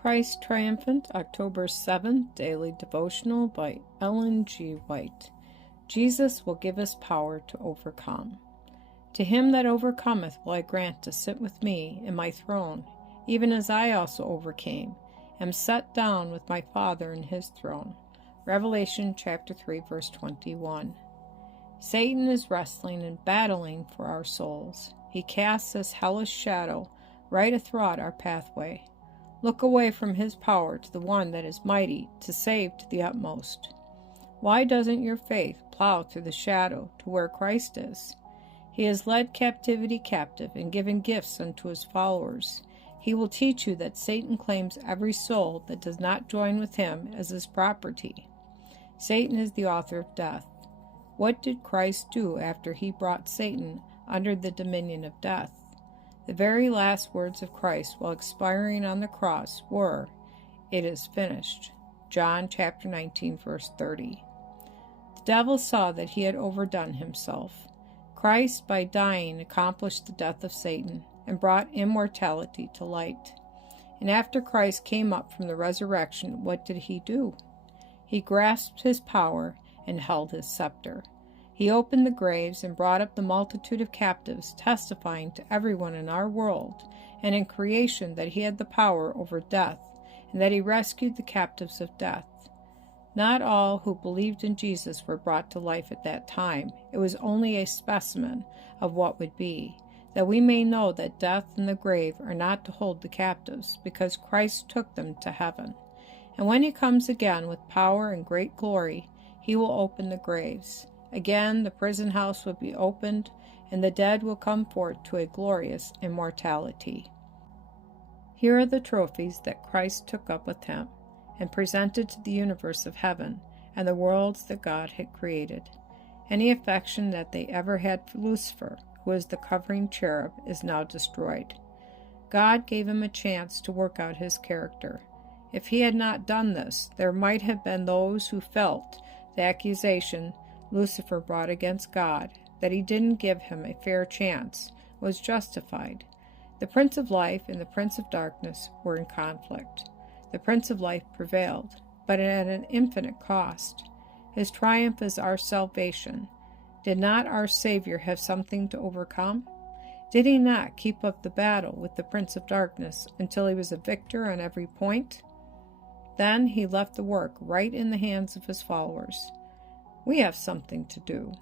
Christ Triumphant, October 7th, Daily Devotional by Ellen G. White. Jesus will give us power to overcome. To him that overcometh will I grant to sit with me in my throne, even as I also overcame, am set down with my Father in his throne. Revelation chapter 3, verse 21. Satan is wrestling and battling for our souls. He casts his hellish shadow right athwart our pathway. Look away from his power to the one that is mighty to save to the utmost. Why doesn't your faith plow through the shadow to where Christ is? He has led captivity captive and given gifts unto his followers. He will teach you that Satan claims every soul that does not join with him as his property. Satan is the author of death. What did Christ do after he brought Satan under the dominion of death? The very last words of Christ while expiring on the cross were, "It is finished." John chapter 19, verse 30. The devil saw that he had overdone himself. Christ, by dying, accomplished the death of Satan and brought immortality to light. And after Christ came up from the resurrection, what did he do? He grasped his power and held his scepter. He opened the graves and brought up the multitude of captives, testifying to everyone in our world and in creation that he had the power over death, and that he rescued the captives of death. Not all who believed in Jesus were brought to life at that time. It was only a specimen of what would be, that we may know that death and the grave are not to hold the captives, because Christ took them to heaven. And when he comes again with power and great glory, he will open the graves. Again, the prison house will be opened, and the dead will come forth to a glorious immortality. Here are the trophies that Christ took up with him and presented to the universe of heaven and the worlds that God had created. Any affection that they ever had for Lucifer, who was the covering cherub, is now destroyed. God gave him a chance to work out his character. If he had not done this, there might have been those who felt the accusation Lucifer brought against God, that he didn't give him a fair chance, was justified. The Prince of Life and the Prince of Darkness were in conflict. The Prince of Life prevailed, but at an infinite cost. His triumph is our salvation. Did not our Savior have something to overcome? Did he not keep up the battle with the Prince of Darkness until he was a victor on every point? Then he left the work right in the hands of his followers. We have something to do.